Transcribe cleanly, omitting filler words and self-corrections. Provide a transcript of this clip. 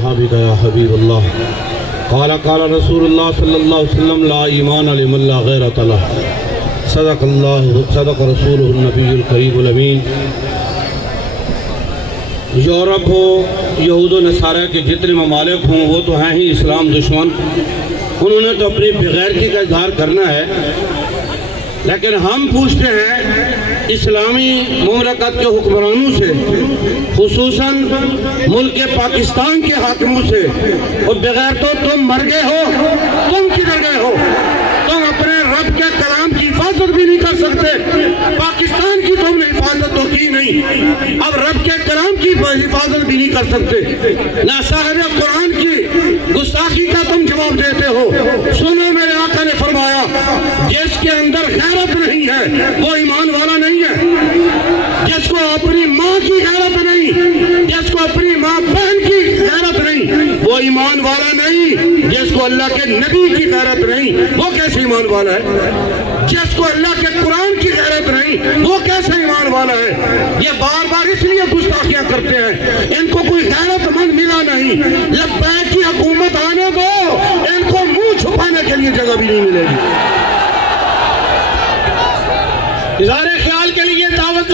اصحابک یا حبیب اللہ قال قال رسول اللہ صلی اللہ علیہ وسلم لا ایمان لمن لا غیرۃ لہ صدق رسولہ النبی الکریم الامین۔ یورپ ہو، یہود و نصارہ کے جتنے ممالک ہوں وہ تو ہیں ہی اسلام دشمن، انہوں نے تو اپنی بغیرتی کا اظہار کرنا ہے، لیکن ہم پوچھتے ہیں اسلامی مملکت کے حکمرانوں سے، خصوصاً ملک پاکستان کے حاکموں سے، اور بغیر تو تم مر گئے ہو، تم کدھر گئے ہو؟ تم اپنے رب کے کلام کی حفاظت بھی نہیں کر سکتے، پاکستان کی تم نے حفاظت تو کی نہیں، اب رب کے کلام کی حفاظت بھی نہیں کر سکتے، نہ صاحب قرآن کی گستاخی کا تم جواب دیتے ہو۔ سنو میرے آقا نے فرمایا جس کے اندر غیرت نہیں ہے وہ ایمان والا نہیں ہے، جس کو اپنی ماں کی غیرت نہیں، جس کو اپنی ماں بہن کی غیرت نہیں وہ ایمان والا نہیں، جس کو اللہ کے نبی کی غیرت نہیں وہ کیسے ایمان والا ہے، جس کو اللہ کے قرآن کی غیرت نہیں وہ کیسے ایمان والا ہے؟ یہ بار بار اس لیے گستاخیاں کرتے ہیں، ان کو کوئی غیرت مند ملا نہیں، لبیک کی حکومت آنے دو، ان کو منہ چھپانے کے لیے جگہ بھی نہیں ملے گی۔ اظہار خیال کے لیے دعوت